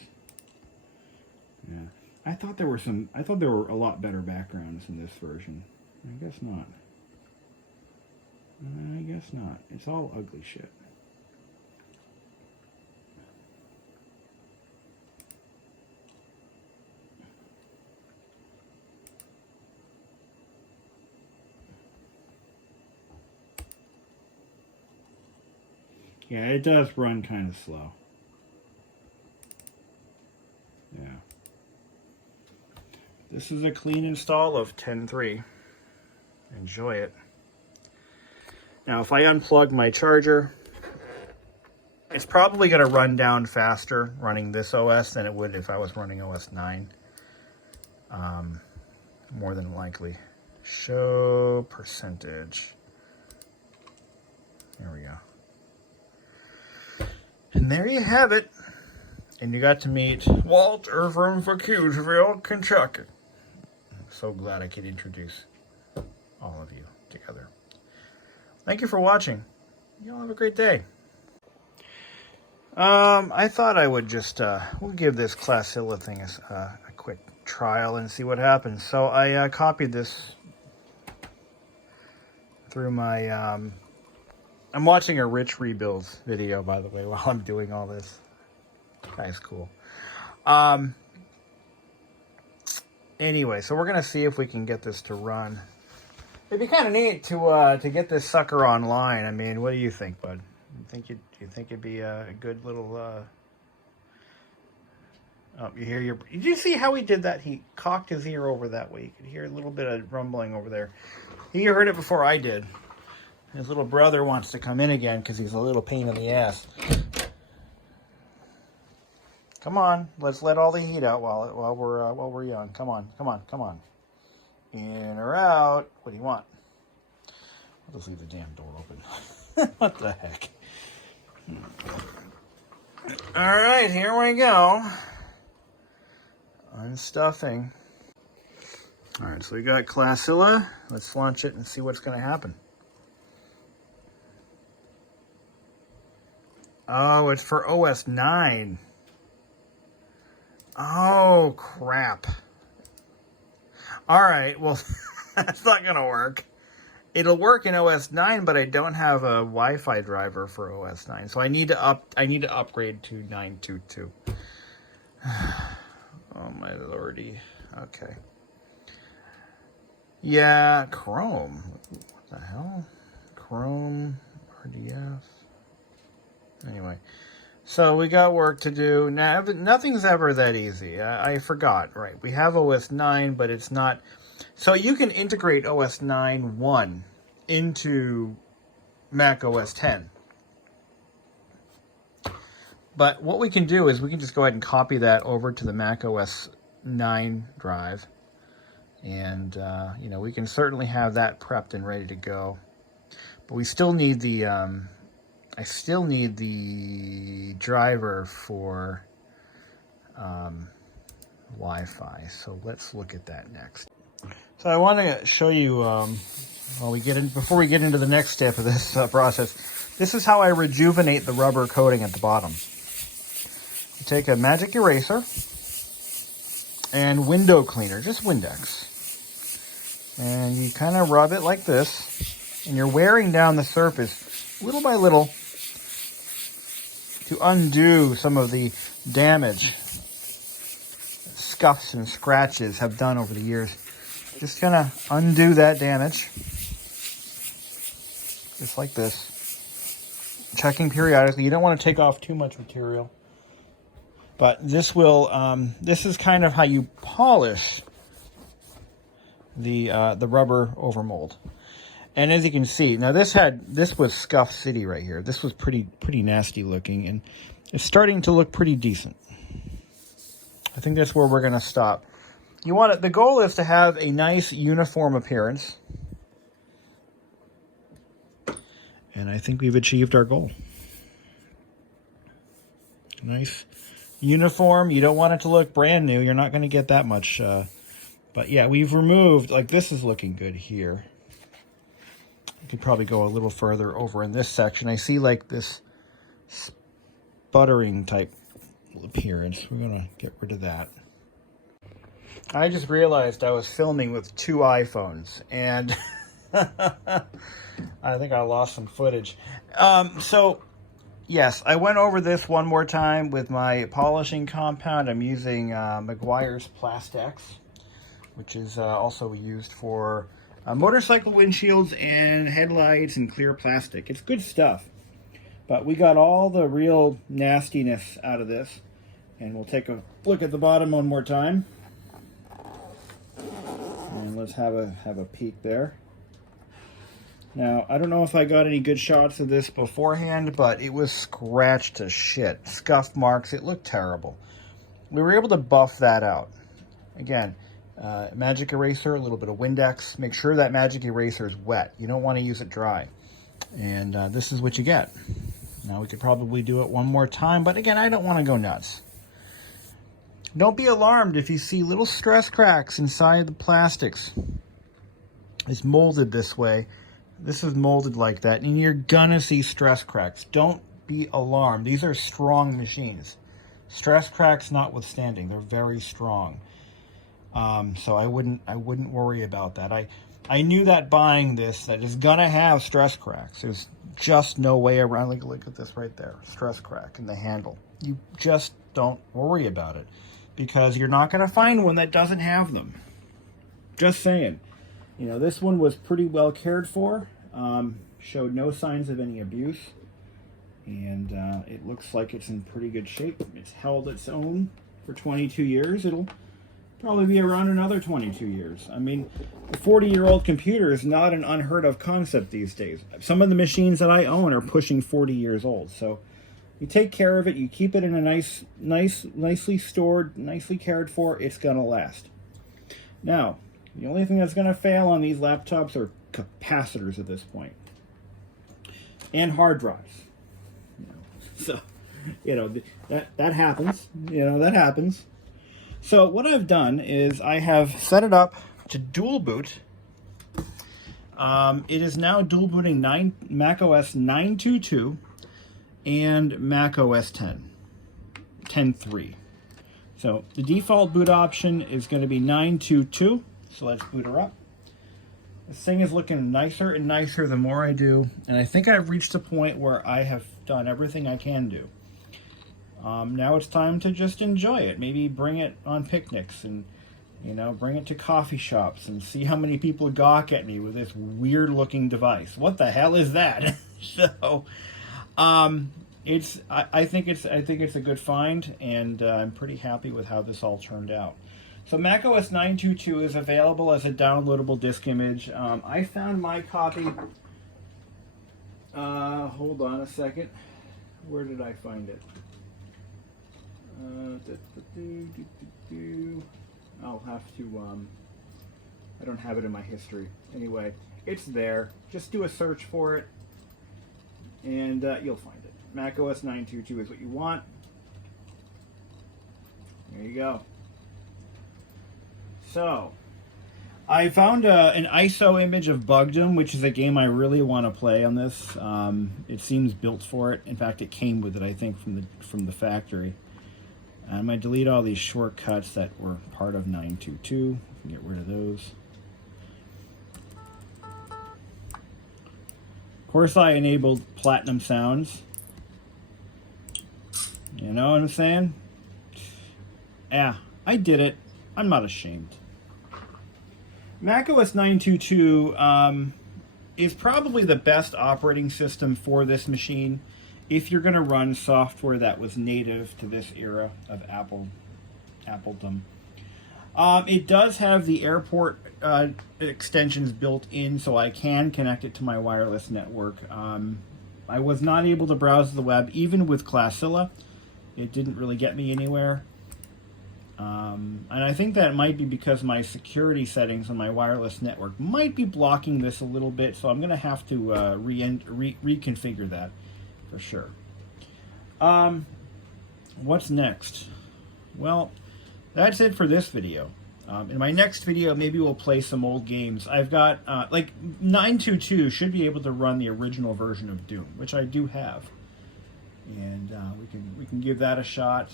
Yeah, I thought there were a lot better backgrounds in this version. I guess not. I guess not. It's all ugly shit. Yeah, it does run kind of slow. Yeah. This is a clean install of 10.3. Enjoy it. Now, if I unplug my charger, it's probably going to run down faster running this OS than it would if I was running OS 9. More than likely. Show percentage. There we go. And there you have it. And you got to meet Walter from Facuseville, Kentucky. I'm so glad I could introduce all of you together. Thank you for watching. You all have a great day. I thought I would just, we'll give this Classila thing a quick trial and see what happens. So I copied this through my, I'm watching a Rich Rebuilds video, by the way, while I'm doing all this. Guy's cool. Anyway, so we're going to see if we can get this to run. It'd be kind of neat to get this sucker online. I mean, what do you think, bud? You think it'd be a good little, oh, you hear did you see how he did that? He cocked his ear over that way. You could hear a little bit of rumbling over there. He heard it before I did. His little brother wants to come in again because he's a little pain in the ass. Come on, let's let all the heat out while we're young. Come on. In or out? What do you want? I'll just leave the damn door open. What the heck? All right, here we go. Unstuffing. All right, so we got Classila. Let's launch it and see what's going to happen. Oh, it's for OS 9. Oh, crap. All right, well, that's not going to work. It'll work in OS 9, but I don't have a Wi-Fi driver for OS 9, so I need to upgrade to 9.2.2. Oh my lordy. Okay. Yeah, Chrome. What the hell? Chrome, RDF. Anyway, so we got work to do. Now, nothing's ever that easy. I forgot, right? We have OS 9, but it's not. So you can integrate OS 9.1 into Mac OS 10. But what we can do is we can just go ahead and copy that over to the Mac OS 9 drive. And, you know, we can certainly have that prepped and ready to go. But we still need the, I still need the driver for Wi-Fi. So let's look at that next. So I want to show you, before we get into the next step of this process, this is how I rejuvenate the rubber coating at the bottom. You take a magic eraser and window cleaner, just Windex. And you kind of rub it like this, and you're wearing down the surface little by little to undo some of the damage scuffs and scratches have done over the years. Just kind of undo that damage, just like this. Checking periodically. You don't want to take off too much material, but this will. This is kind of how you polish the rubber overmold. And as you can see, now this was Scuff City right here. This was pretty nasty looking, and it's starting to look pretty decent. I think that's where we're going to stop. You want it. The goal is to have a nice uniform appearance, and I think we've achieved our goal. Nice uniform. You don't want it to look brand new. You're not going to get that much. But yeah, we've removed, like, this is looking good here. You could probably go a little further over in this section. I see like this sputtering type appearance. We're going to get rid of that. I just realized I was filming with 2 iPhones, and I think I lost some footage. So, yes, I went over this one more time with my polishing compound. I'm using Meguiar's Plastex, which is also used for motorcycle windshields and headlights and clear plastic. It's good stuff. But we got all the real nastiness out of this. And we'll take a look at the bottom one more time. And let's have a peek there. Now, I don't know if I got any good shots of this beforehand, but it was scratched to shit. Scuff marks. It looked terrible. We were able to buff that out. Again, magic eraser, a little bit of Windex. Make sure that magic eraser is wet. You don't want to use it dry. And this is what you get. Now, we could probably do it one more time, but again, I don't want to go nuts. Don't be alarmed if you see little stress cracks inside the plastics. It's molded this way. This is molded like that, and you're gonna see stress cracks. Don't be alarmed. These are strong machines. Stress cracks notwithstanding, they're very strong. So I wouldn't worry about that. I knew that buying this, that is gonna have stress cracks. There's just no way around. Look at this right there, stress crack in the handle. You just don't worry about it because you're not gonna find one that doesn't have them. Just saying. You know, this one was pretty well cared for. Showed no signs of any abuse. And it looks like it's in pretty good shape. It's held its own for 22 years. It'll probably be around another 22 years. I mean, a 40-year-old computer is not an unheard of concept these days. Some of the machines that I own are pushing 40 years old. So you take care of it, you keep it in a nicely stored, nicely cared for, it's gonna last. Now, the only thing that's gonna fail on these laptops are capacitors at this point. And hard drives. So, you know, that happens. You know, that happens. So what I've done is I have set it up to dual boot. It is now dual booting macOS 9.2.2 and macOS 10.3. So the default boot option is going to be 9.2.2. So let's boot her up. This thing is looking nicer and nicer the more I do, and I think I've reached a point where I have done everything I can do. Now it's time to just enjoy it. Maybe bring it on picnics and, you know, bring it to coffee shops and see how many people gawk at me with this weird-looking device. What the hell is that? So, I think it's a good find, and I'm pretty happy with how this all turned out. So macOS 9.2.2 is available as a downloadable disk image. I found my copy. Hold on a second. Where did I find it? I'll have to. I don't have it in my history. Anyway, it's there. Just do a search for it, and you'll find it. macOS 9.2.2 is what you want. There you go. So, I found an ISO image of Bugdom, which is a game I really want to play on this. It seems built for it. In fact, it came with it, I think, from the factory. I'm going to delete all these shortcuts that were part of 9.2.2. Get rid of those. Of course, I enabled Platinum Sounds. You know what I'm saying? Yeah, I did it. I'm not ashamed. macOS 9.2.2 is probably the best operating system for this machine if you're going to run software that was native to this era of Appledom. It does have the airport extensions built in, so I can connect it to my wireless network. I was not able to browse the web, even with Classila. It didn't really get me anywhere. And I think that might be because my security settings on my wireless network might be blocking this a little bit, so I'm going to have to reconfigure that for sure. What's next? Well, that's it for this video. In my next video, maybe we'll play some old games. I've got, like, 9.2.2 should be able to run the original version of Doom, which I do have. And we can give that a shot.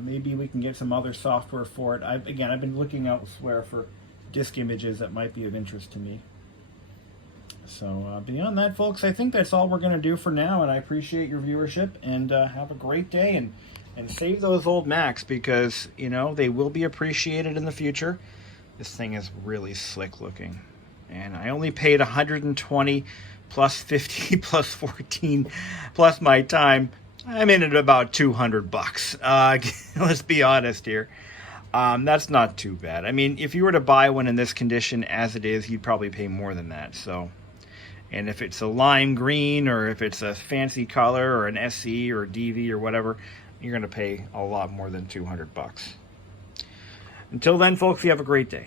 Maybe we can get some other software for it. I've been looking elsewhere for disk images that might be of interest to me. So beyond that, folks, I think that's all we're going to do for now, and I appreciate your viewership, and have a great day, and save those old Macs, because, you know, they will be appreciated in the future. This thing is really slick looking, and I only paid $120 plus $50 plus $14 plus my time. I'm in at about $200. Let's be honest here. That's not too bad. I mean, if you were to buy one in this condition as it is, you'd probably pay more than that. So, and if it's a lime green, or if it's a fancy color, or an SE or DV or whatever, you're going to pay a lot more than $200. Until then, folks, you have a great day.